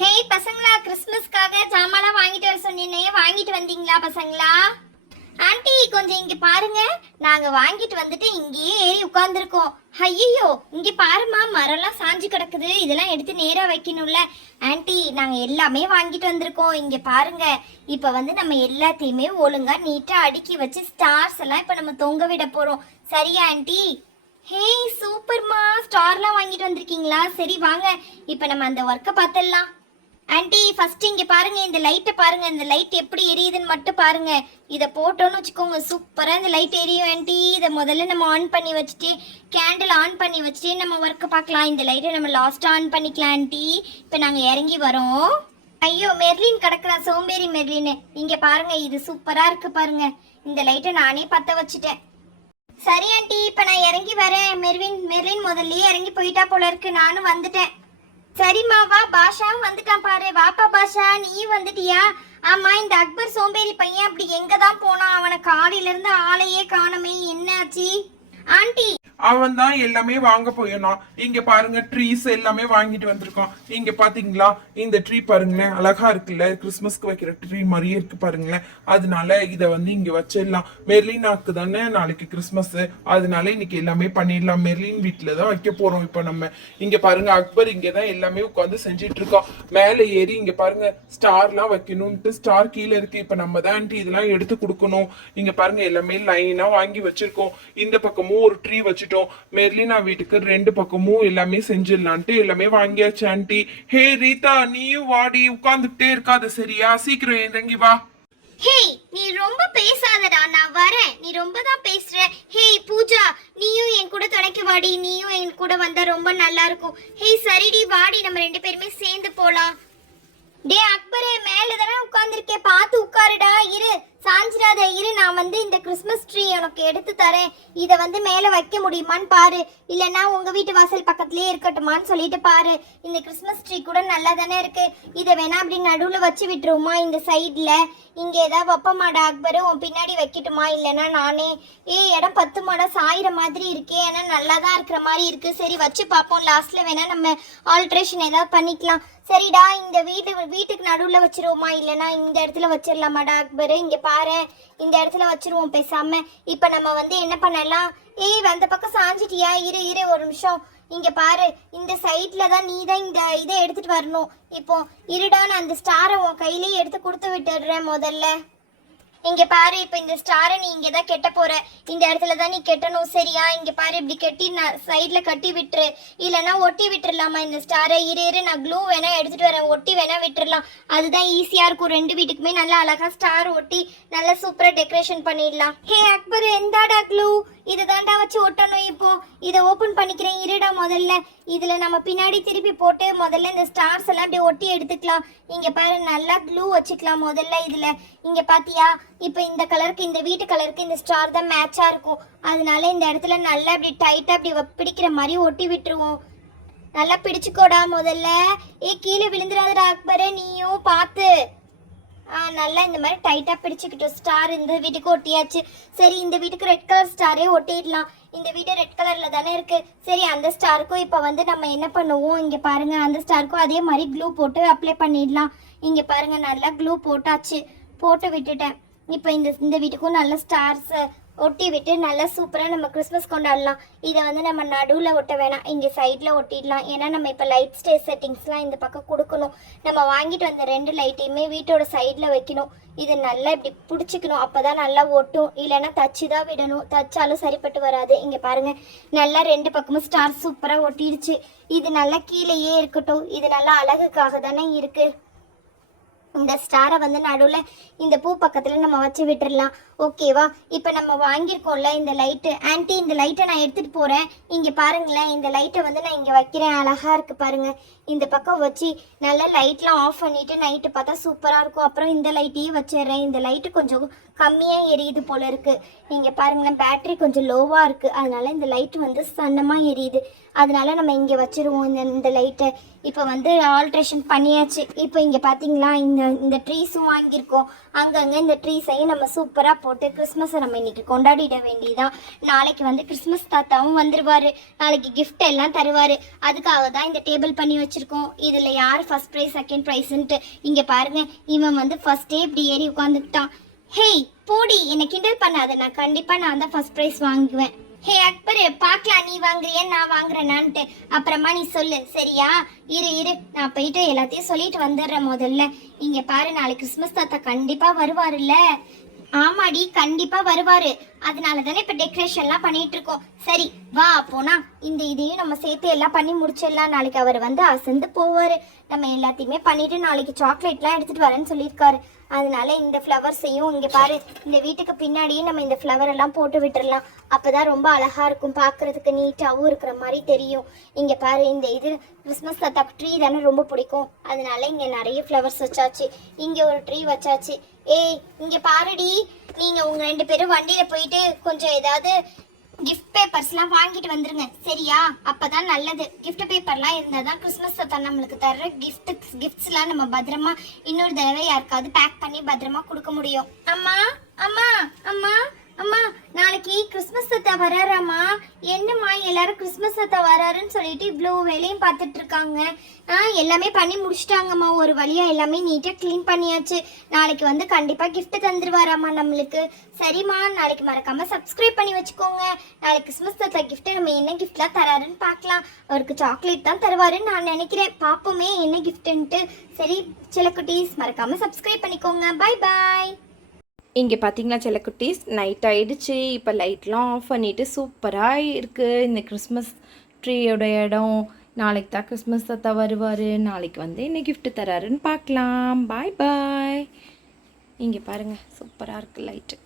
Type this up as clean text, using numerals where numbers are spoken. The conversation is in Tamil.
ஹேய் பசங்களா, கிறிஸ்மஸ்க்காக ஜாமான்லாம் வாங்கிட்டு வர சொன்னீனே, வாங்கிட்டு வந்தீங்களா பசங்களா? ஆண்டி கொஞ்சம் இங்க பாருங்க, நாங்க வாங்கிட்டு வந்துட்டு இங்கேயே ஏறி உட்கார்ந்துருக்கோம். ஐயோ, இங்க பாருமா, மரம்லாம் சாஞ்சு கிடக்குது, இதெல்லாம் எடுத்து நேரா வைக்கணும்ல. ஆண்டி நாங்க எல்லாமே வாங்கிட்டு வந்திருக்கோம், இங்க பாருங்க. இப்ப வந்து நம்ம எல்லாத்தையுமே ஒழுங்கா நீட்டா அடுக்கி வச்சு ஸ்டார்ஸ் எல்லாம் இப்ப நம்ம தொங்க விட போறோம். சரியா ஆண்டி? ஹேய் சூப்பர்மா, ஸ்டார்லாம் வாங்கிட்டு வந்திருக்கீங்களா? சரி வாங்க, இப்ப நம்ம அந்த ஒர்க்கை பார்த்துடலாம். ஆண்டி ஃபர்ஸ்ட் இங்க பாருங்க, இந்த லைட்டை பாருங்க, இந்த லைட் எப்படி எரியுதுன்னு மட்டும் பாருங்க. இதை போட்டோன்னு வச்சுக்கோங்க, சூப்பரா இந்த லைட் எரியும் ஆண்டி. இதை முதல்ல நம்ம ஆன் பண்ணி வச்சுட்டு, கேண்டில் ஆன் பண்ணி வச்சுட்டு நம்ம ஒர்க்கை பார்க்கலாம். இந்த லைட்டை நம்ம லாஸ்ட் ஆன் பண்ணிக்கலாம் ஆண்டி. இப்போ நாங்கள் இறங்கி வரோம். ஐயோ மெர்லின் கிடக்குறா, சோம்பேறி மெர்லின். இங்க பாருங்க, இது சூப்பரா இருக்கு பாருங்க. இந்த லைட்டை நானே பற்ற வச்சுட்டேன். சரி ஆண்டி, இப்போ நான் இறங்கி வரேன். மெர்லின் முதல்லயே இறங்கி போயிட்டா போல இருக்கு, நானும் வந்துட்டேன். சரிம்மா வா, பாஷாவும் வந்துட்டான் பாரு. வாப்பா பாஷா, நீயும் வந்துட்டியா? ஆமா, இந்த அக்பர் சோம்பேறி பையன் அப்படி எங்க தான் போனான்? அவனை காலையில இருந்து ஆளையே காணமே, என்னாச்சு ஆண்டி? அவன் தான் எல்லாமே வாங்க போயிடணும். இங்க பாருங்க, ட்ரீஸ் எல்லாமே வாங்கிட்டு வந்திருக்கோம். இங்க பாத்தீங்களா, இந்த ட்ரீ பாருங்களேன், அழகா இருக்குல்ல, கிறிஸ்மஸ்க்கு வைக்கிற ட்ரீ மாதிரியே இருக்கு பாருங்களேன். அதனால இத வந்து இங்க வச்சிடலாம். மெர்லினாக்கு தானே நாளைக்கு கிறிஸ்மஸ், அதனால இன்னைக்கு எல்லாமே பண்ணிடலாம். மெர்லின் வீட்டுல தான் வைக்க போறோம். இப்ப நம்ம இங்க பாருங்க, அக்பர் இங்கதான் எல்லாமே உட்காந்து செஞ்சிட்டு இருக்கோம். மேல ஏறி இங்க பாருங்க, ஸ்டார்லாம் வைக்கணும்ட்டு ஸ்டார் கீழே இருக்கு. இப்ப நம்ம தான் இதெல்லாம் எடுத்து கொடுக்கணும். இங்க பாருங்க, எல்லாமே லைனா வாங்கி வச்சிருக்கோம். இந்த பக்கமும் ஒரு ட்ரீ வச்சு மெர்லினா வீட்டுக்கு ரெண்டு பக்கமும் எல்லாமே செஞ்சிடலான்ட்டு எல்லாமே வாங்கியாச்சு ஆண்டி. ஹே ரீதா, நீயும் வாடி, உட்கார்ந்துட்டே இருக்காது சரியா? சீக்கிரம் இறங்கி வா. ஹேய் நீ ரொம்ப பேசாதடா, நான் வரேன். நீ ரொம்ப தான் பேசுற. ஹேய் பூஜா, நீயும் என் கூட துணைக்கு வாடி, நீயும் என் கூட வந்தா ரொம்ப நல்லா இருக்கும். ஹேய் சரிடி வாடி, நம்ம ரெண்டு பேருமே சேர்ந்து போலாம். டே அக்பரே, மேல தானே உட்கார்ந்துருக்கே, பார்த்து உட்காருடா. இரு, சாஞ்சிராத இரு. நான் வந்து இந்த கிறிஸ்மஸ் ட்ரீ உனக்கு எடுத்து தரேன். இதை வந்து மேலே வைக்க முடியுமான்னு பாரு, இல்லைன்னா உங்க வீட்டு வாசல் பக்கத்துலயே இருக்கட்டுமான்னு சொல்லிட்டு பாரு. இந்த கிறிஸ்மஸ் ட்ரீ கூட நல்லா தானே இருக்கு. இதை வேணா அப்படி நடுவில் வச்சு விட்டுருவோமா? இந்த சைட்ல இங்க ஏதாவது வைப்பமாடா அக்பரு, உன் பின்னாடி வைக்கட்டுமா? இல்லைன்னா நானே இடம் 10 மாடா சாயிற மாதிரி இருக்கே, ஏன்னா நல்லா தான் இருக்கிற மாதிரி இருக்கு. சரி வச்சு பார்ப்போம், லாஸ்ட்ல வேணா நம்ம ஆல்ட்ரேஷன் ஏதாவது பண்ணிக்கலாம். சரிடா, இந்த வீட்டுக்கு நடுவில் வச்சிருவோமா? இல்லைன்னா இந்த இடத்துல வச்சிடலாமாடா அக்பரு? இங்க பாரு, இந்த இடத்துல வச்சிருவோம் பேசாம. இப்ப நம்ம வந்து என்ன பண்ணலாம்? அந்த பக்கம் சாஞ்சிட்டியா? இரு ஒரு நிமிஷம். இங்க பாரு, இந்த சைட்ல தான் நீ தான் இந்த இதை எடுத்துட்டு வரணும். இப்போ இருடா, நான் அந்த ஸ்டாரை உன் கையிலேயே எடுத்து கொடுத்து விட்டுடுறேன் முதல்ல. இங்க பாரு, இப்ப இந்த ஸ்டாரை நீ இங்க தான் கெட்ட போற. இந்த இடத்துல தான் நீ கெட்டணும் சரியா? இங்க பாரு, இப்படி கட்டி சைட்ல கட்டி விட்டுரு, இல்லைன்னா ஒட்டி விட்டுறலாமா இந்த ஸ்டாரை? இரு நான் க்ளூ வேணா எடுத்துட்டு வரேன், ஒட்டி வேணா விட்டுறலாம். அதுதான் ஈஸியா இருக்கும். ரெண்டு வீட்டுக்குமே நல்லா அழகா ஸ்டார் ஒட்டி நல்லா சூப்பரா டெக்கரேஷன் பண்ணிடலாம். ஹே அக்பர், எந்தாடா க்ளூ? இதை தாண்டா வச்சு ஒட்டணும். இப்போ இதை ஓபன் பண்ணிக்கிறேன், இருடா. முதல்ல இதுல நம்ம பின்னாடி திருப்பி போட்டு முதல்ல இந்த ஸ்டார்ஸ் எல்லாம் அப்படி ஒட்டி எடுத்துக்கலாம். இங்க பாரு, நல்லா க்ளூ வச்சுக்கலாம் முதல்ல இதுல. இங்க பாத்தியா, இப்ப இந்த கலருக்கு, இந்த வீட்டு கலருக்கு இந்த ஸ்டார் தான் மேட்சா இருக்கும். அதனால இந்த இடத்துல நல்லா அப்படி டைட்டா அப்படி பிடிக்கிற மாதிரி ஒட்டி விட்டுருவோம். நல்லா பிடிச்சுக்கோடா முதல்ல. கீழே விழுந்துடாதடா அக்பரே, நீயும் பார்த்து. நல்லா இந்த மாதிரி டைட்டா பிடிச்சுக்கிட்டோம். ஸ்டார் இந்த வீட்டுக்கு ஒட்டியாச்சு. சரி, இந்த வீட்டுக்கு ரெட் கலர் ஸ்டாரே ஒட்டிடலாம். இந்த வீடு ரெட் கலர்ல தானே இருக்கு. சரி, அந்த ஸ்டாருக்கும் இப்ப வந்து நம்ம என்ன பண்ணுவோம்? இங்க பாருங்க, அந்த ஸ்டாருக்கும் அதே மாதிரி க்ளூ போட்டு அப்ளை பண்ணிடலாம். இங்க பாருங்க, நல்லா க்ளூ போட்டாச்சு, போட்டு விட்டுட்டேன். இப்போ இந்த வீட்டுக்கும் நல்ல ஸ்டார்ஸ் ஒட்டி விட்டு நல்லா சூப்பராக நம்ம கிறிஸ்மஸ் கொண்டாடலாம். இதை வந்து நம்ம நடுவில் ஒட்ட வேணாம், இங்கே சைடில் ஒட்டிடலாம். ஏன்னா நம்ம இப்போ லைட் ஸ்டே செட்டிங்ஸ்லாம் இந்த பக்கம் கொடுக்கணும். நம்ம வாங்கிட்டு வந்த 2 லைட்டையுமே வீட்டோட சைடில் வைக்கணும். இது நல்லா இப்படி பிடிச்சிக்கணும், அப்போ தான் நல்லா ஒட்டும். இல்லைன்னா தச்சு தான் விடணும், தச்சாலும் சரிப்பட்டு வராது. இங்கே பாருங்கள், நல்லா 2 பக்கமும் ஸ்டார் சூப்பராக ஒட்டிடுச்சு. இது நல்லா கீழேயே இருக்கட்டும், இது நல்லா அழகுக்காக தானே இருக்குது. இந்த ஸ்டாரை வந்து நடுவில் இந்த பூ பக்கத்தில் நம்ம வச்சு விட்டுடலாம். ஓகேவா? இப்போ நம்ம வாங்கியிருக்கோம்ல இந்த லைட்டு. ஆன்ட்டி, இந்த லைட்டை நான் எடுத்துகிட்டு போகிறேன். இங்கே பாருங்களேன், இந்த லைட்டை வந்து நான் இங்கே வைக்கிறேன். அழகாக இருக்குது பாருங்கள். இந்த பக்கம் வச்சு நல்லா லைட்லாம் ஆஃப் பண்ணிவிட்டு நைட்டு பார்த்தா சூப்பராக இருக்கும். அப்புறம் இந்த லைட்டையும் வச்சிடுறேன். இந்த லைட்டு கொஞ்சம் கம்மியாக எரியுது போல் இருக்குது. இங்கே பாருங்களேன், பேட்ரி கொஞ்சம் லோவாக இருக்குது. அதனால இந்த லைட்டு வந்து சன்னமாக எரியுது. அதனால நம்ம இங்கே வச்சுருவோம் இந்த லைட்டை. இப்போ வந்து ஆல்ட்ரேஷன் பண்ணியாச்சு. இப்போ இங்கே பார்த்தீங்களா, இந்த இந்த ட்ரீஸும் வாங்கியிருக்கோம். அங்கங்கே இந்த ட்ரீஸையும் நம்ம சூப்பராக போட்டு கிறிஸ்மஸை நம்ம இன்னைக்கு கொண்டாடிட வேண்டியதான். நாளைக்கு வந்து கிறிஸ்மஸ் தாத்தாவும் வந்துடுவார். நாளைக்கு gift எல்லாம் தருவார். அதுக்காக தான் இந்த டேபிள் பண்ணி வச்சுருக்கோம். இதில் யார் ஃபர்ஸ்ட் ப்ரைஸ் செகண்ட் ப்ரைஸுன்ட்டு இங்கே பாருங்க, இவன் வந்து ஃபர்ஸ்டே இப்படி ஏறி உட்காந்துக்கிட்டான். ஹேய் போடி, என்னை கிண்டல் பண்ணாத, நான் கண்டிப்பாக நான் தான் ஃபர்ஸ்ட் ப்ரைஸ் வாங்குவேன். ஹே அக்பர், பார்க்கலாம் நீ வாங்குறியா நான் வாங்குறேனான்ட்டு, அப்புறமா நீ சொல்லு சரியா? இரு நான் போயிட்டு எல்லாத்தையும் சொல்லிட்டு வந்துடுறேன். முதல்ல இங்கே பாரு, நாளைக்கு கிறிஸ்மஸ் தாத்தா கண்டிப்பாக வருவாருல்ல? ஆமாடி, கண்டிப்பா வருவாரு. அதனால தானே இப்ப டெக்கரேஷன்லாம் பண்ணிட்டு இருக்கோம். சரி வா போனா இந்த இதையும் நம்ம சேர்த்து எல்லாம் பண்ணி முடிச்சிடலாம். நாளைக்கு அவர் வந்து அசந்து போவாரு. நம்ம எல்லாத்தையுமே பண்ணிட்டு நாளைக்கு சாக்லேட்லாம் எடுத்துட்டு வரேன்னு சொல்லியிருக்காரு. அதனால இந்த ஃப்ளவர்ஸையும் இங்க பாரு, இந்த வீட்டுக்கு பின்னாடியே நம்ம இந்த ஃப்ளவர் எல்லாம் போட்டு விட்டுறலாம். அப்பதான் ரொம்ப அழகா இருக்கும், பார்க்கிறதுக்கு நீட்டாவும் இருக்கிற மாதிரி தெரியும். இங்க பாரு, இந்த இது கிறிஸ்மஸ் தாத்தா ட்ரீ தானே ரொம்ப பிடிக்கும். அதனால இங்க நிறைய ஃப்ளவர்ஸ் வச்சாச்சு. இங்க ஒரு ட்ரீ வச்சாச்சு. ஏய் இங்க பாருடி, நீங்க உங்க 2 பேரும் வண்டியில போயிட்டு கொஞ்சம் ஏதாவது கிஃப்ட் பேப்பர்ஸ்லாம் வாங்கிட்டு வந்துருங்க சரியா? அப்பதான் நல்லது. கிஃப்ட் பேப்பர்லாம் இருந்தால் தான் கிறிஸ்மஸ் தாத்தா நம்மளுக்கு தர்ற கிஃப்ட்ஸ்லாம் நம்ம பத்திரமா இன்னொரு தடவை யாருக்காவது பேக் பண்ணி பத்திரமா கொடுக்க முடியும். அம்மா அம்மா அம்மா அம்மா, நாளைக்கு கிறிஸ்மஸ் தாத்தா வராராம்மா. என்னம்மா எல்லாரும் கிறிஸ்மஸ் தாத்தா வராருன்னு சொல்லிட்டு இவ்வளோ வேலையும் பார்த்துட்டு இருக்காங்க. எல்லாமே பண்ணி முடிச்சிட்டாங்கம்மா. ஒரு வழியா எல்லாமே நீட்டாக க்ளீன் பண்ணியாச்சு. நாளைக்கு வந்து கண்டிப்பாக gift தந்துருவாராம்மா நம்மளுக்கு. சரிம்மா, நாளைக்கு மறக்காம சப்ஸ்கிரைப் பண்ணி வச்சுக்கோங்க. நாளைக்கு கிறிஸ்மஸ் தாத்தா கிஃப்ட் நம்ம என்ன கிஃப்ட்லாம் தராருன்னு பார்க்கலாம். அவருக்கு சாக்லேட் தான் தருவாருன்னு நான் நினைக்கிறேன். பார்ப்போமே என்ன கிஃப்ட்டுன்ட்டு. சரி செல்லக்குட்டீஸ், மறக்காம சப்ஸ்கிரைப் பண்ணிக்கோங்க. பாய் பாய். இங்கே பார்த்தீங்களா செல்லக்குட்டீஸ், நைட் ஆயிடுச்சு. இப்போ லைட்லாம் ஆஃப் பண்ணிவிட்டு சூப்பராக இருக்குது இந்த கிறிஸ்மஸ் ட்ரீயோட இடம். நாளைக்கு தான் கிறிஸ்மஸ் தாத்தா வருவார். நாளைக்கு வந்து என்ன gift தராருன்னு பார்க்கலாம். பாய் பாய். இங்கே பாருங்கள், சூப்பராக இருக்குது லைட்டு.